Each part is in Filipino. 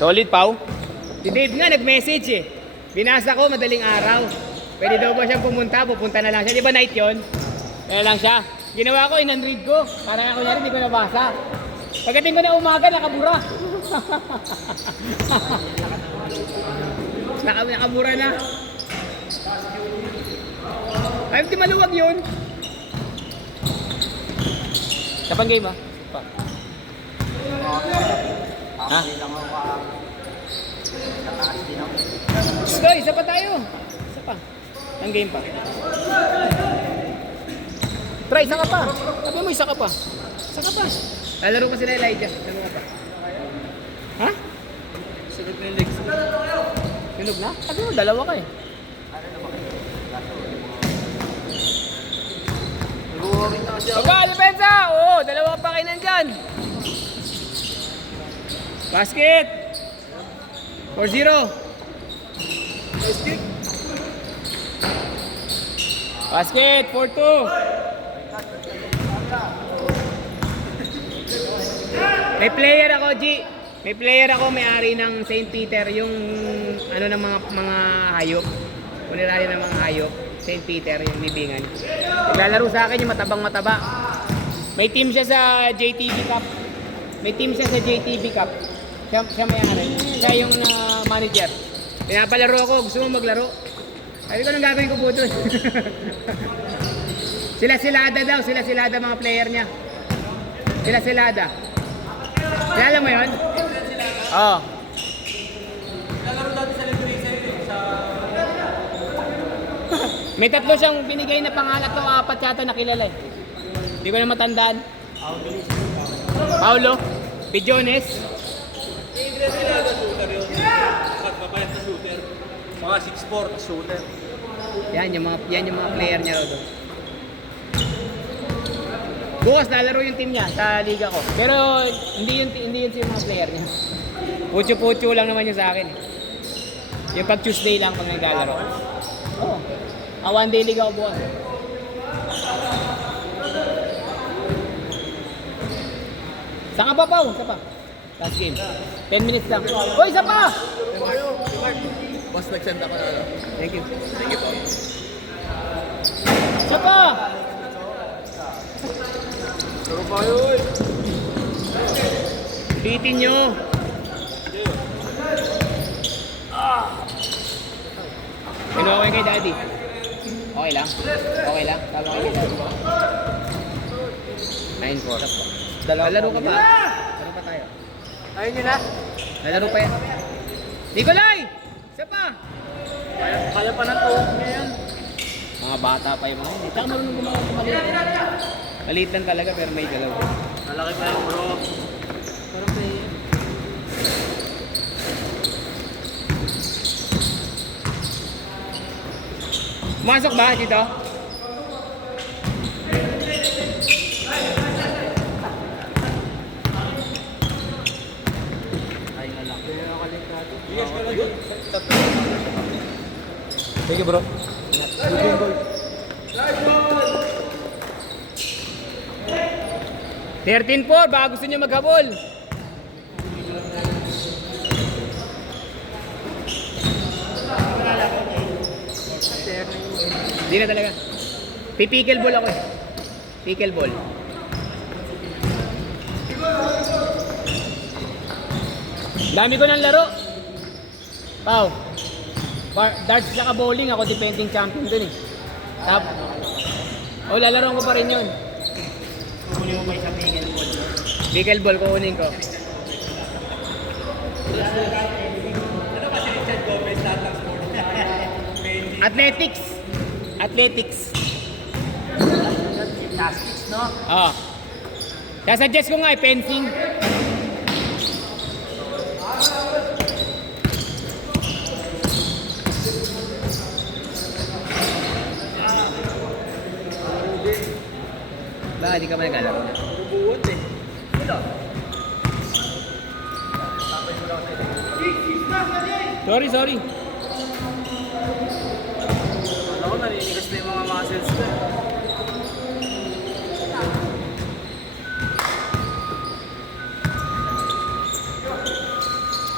Solid, Pau. Si Dave nga, nag-message eh. Binasa ko, madaling araw. Pwede daw ba siyang pupunta na lang siya. Di ba night yun? Kaya lang siya. Ginawa ko, in-unread ko. Parang ako nyari, hindi ko nabasa. Pagdating ko na umaga, nakabura. Nakabura na. Ay, di maluwag yun. Kapang game ba? Pa. Ha? Go, isa pa tayo. Isa pa. Ang game pa. Try, isa ka pa. Sabi mo, isa ka pa. Isa ka pa. Lalaro pa sila Elijah. Laro ka pa. Ha? Sunod na yung legs. Sunog na? Sabi mo, dalawa ka eh. Nag-worry na siya. Baba, depensa! Oo, dalawa pa kayo nandyan. Basket! 4-0. Basket, 4-2. May player ako, G. May player ako, may-ari ng St. Peter, yung ano ng mga hayop. Punirali ng mga hayop. St. Peter, yung libingan. Naglalaro sa akin yung matabang-mataba. May team siya sa JTV Cup. May team siya sa JTV Cup. Siya may-ari. Siya yung manager. Pinapalaro ako, gusto mo maglaro? Sabi ko, nang gagawin ko po doon. Sila-silada daw, sila-silada mga player niya. Sila-silada. Kilala mo yun? Oo. Nalaro dati sa Libresa yun sa... May tatlo siyang binigay na pangalan to, 4 yata nakilala eh. Hindi ko na matandaan. Paulo, Bijones. Libresa shooter yun. Magpapayat na shooter. Mga 6'4 na shooter. Yan yung mga player niya doon. Bukas lalaro yung team niya sa liga ko. Pero hindi yun yung mga player niya. Pucho-pucho lang naman yung sa akin. Yung pag Tuesday lang pag naglalaro. Oo. One day liga ko bukas. Saan ka pa, Pao? Isa pa. Last game. 10 minutes lang. Hoy, isa pa! Boss, nag-send ako na ano. Thank you. Thank you, Paul. Isa pa! Turo pa yun. Ulitin nyo. Ano okay kay Daddy? Okay lang? Okay lang? Tama kay Daddy? 9-4. Lalaro ka pa? Laro pa tayo. Ayun yun na. Lalaro pa yan. Nikolay! Isa pa! Kaya pa ng tuhog niya yan. Mga bata pa yung mga hindi. Taka marunong gumawa ng maliit. Maliit lang talaga pero may galaw. Malaki pa yung bro. Parang may... Masok ba dito? Ay nga lang. Kaya nakalit natin. Yes, ka lang yun. Thank you, bro. Live ball! 13-4, baka gusto nyo maghabol. Hindi na talaga. Pipickle ball ako eh. Pickle ball. Dami ko ng laro. Pau. Darts saka bowling, ako defending champion dun eh. Lalaroan ko pa rin yun. Kunin mo ba isang pickle ball? Pickle ball, kukunin ko. Ano ba si Richard Gomez lahat ng sport? Athletics. Athletics. Gymnastics, no? Oo. Sasuggest ko nga fencing. Ba, di ka ba naglalaro? Bubuot eh. Wala. Sorry. Ako naninigas na yung mga muscles ko.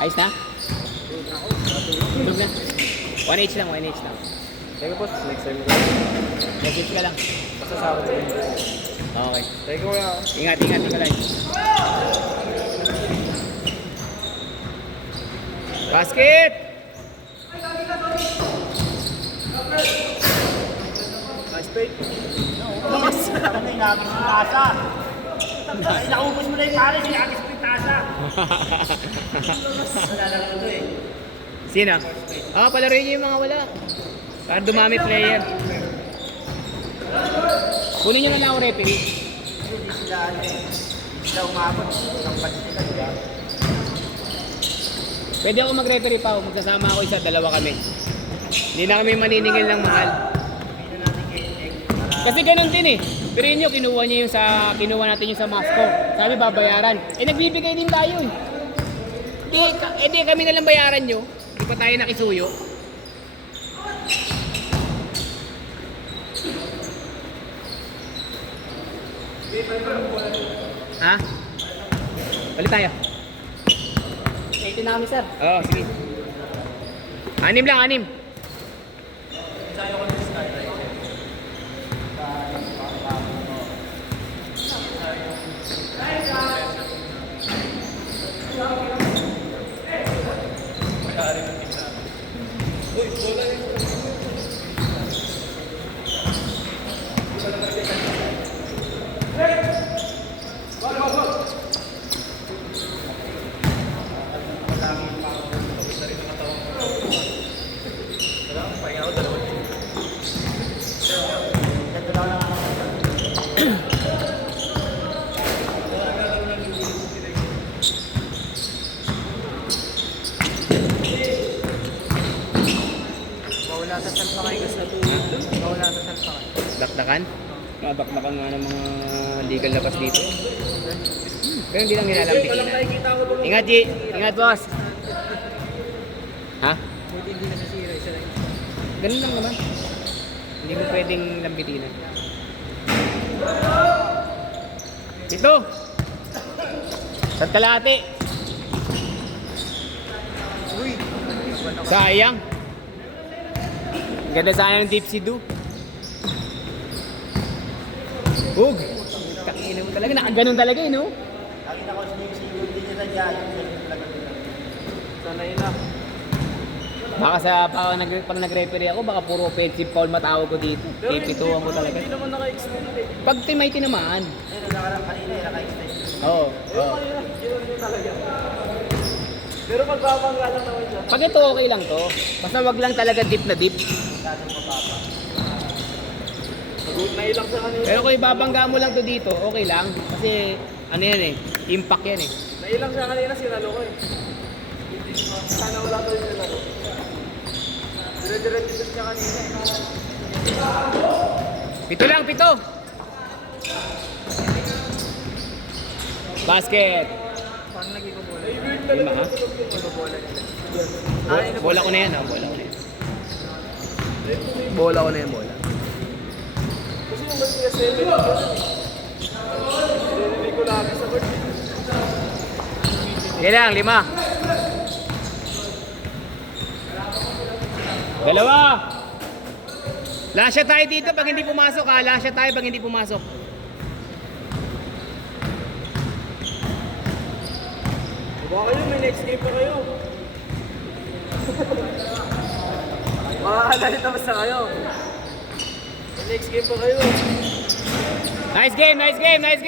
Ayos na? Tulog na. 1H lang, 1H lang. Thank you, boss. Next time. Message ka lang. Basta sa akin. Okay. Thank you, kuya. Ingat, ingat, ingat. Basket! Nice fade. Mas, ako na inagis yung tasa. Ay, naubos mo na yung kares, inagis mo yung tasa. Nalalaro ko eh. Sino? Palaruin niyo yung mga wala. Para dumami player. Kunin niyo na lang ako referee. Hindi sila ano eh. Hindi sila umabot. Kampad sila, di ba? Pwede ako mag-referee pa. Magsasama ako isa, dalawa kami. Hindi na kami maniningil ng mahal. Hindi na natin kay Kasi ganun din eh. Pero yun yung kinuha natin yung sa Masco. Sabi babayaran. Nagbibigay din tayo eh. Di kami nalang bayaran nyo. Di pa tayo nakisuyo. Ha? Balik tayo. 18 na kami, sir. Oo, sige. 6 lang, 6. Bawala sa salpakay gusto. Bawala sa salpakay. Dakdakan? Dakdakan nga ng mga legal labas dito. Pero hindi lang nilalambitin. Ingat, G. Ingat, boss. Ha? Buti hindi nasisira, isa lang. Ganun lang naman. Hindi mo pwedeng lambitinan. Ito! Sa kalahati. Uy! Sayang. Ganda sana ng Dipsy Do. Hug! Kakina mo talaga. Nakaganon talaga eh, no? Nakita ko sinisigot din niya sa dyan. Yung talaga nila. Sanay na. Baka pag nag-referee ako, baka puro offensive foul matawag ko dito. Pipituan ko talaga. Hindi naman naka-extend eh. Pag may tinamaan. Ayun, nakarang kanina, naka-extend. Oo. Oo. Yun talaga. Pero magbabangga lang naman siya. Pag ito okay lang to. Basta wag lang talaga deep na deep. Masyadong mababa. Nailang sa kanila. Pero kung ibabangga mo lang to dito, okay lang. Kasi ano yan eh, impact yan eh. Nailang siya kanina, sinalo ko eh. Sana wala to yung sinalo. Dire-diretso siya kanina eh. Pito lang, pito! Basket! Paano nag-ibabola? Lima ha? Ibabola nila. Bola ko na yan ha, bola ko na yan. Bola ko na yan, bola. Kasi yung mas PS7 yun eh. Narinig ko lagi sa court. Sige lang, 5. Dalawa! Lasya tayo dito pag hindi pumasok ha. Lasya tayo pag hindi pumasok. Baka kayo, may next game pa kayo. Makakalit naman sa kayo. May next game pa kayo. Nice game, nice game, nice game!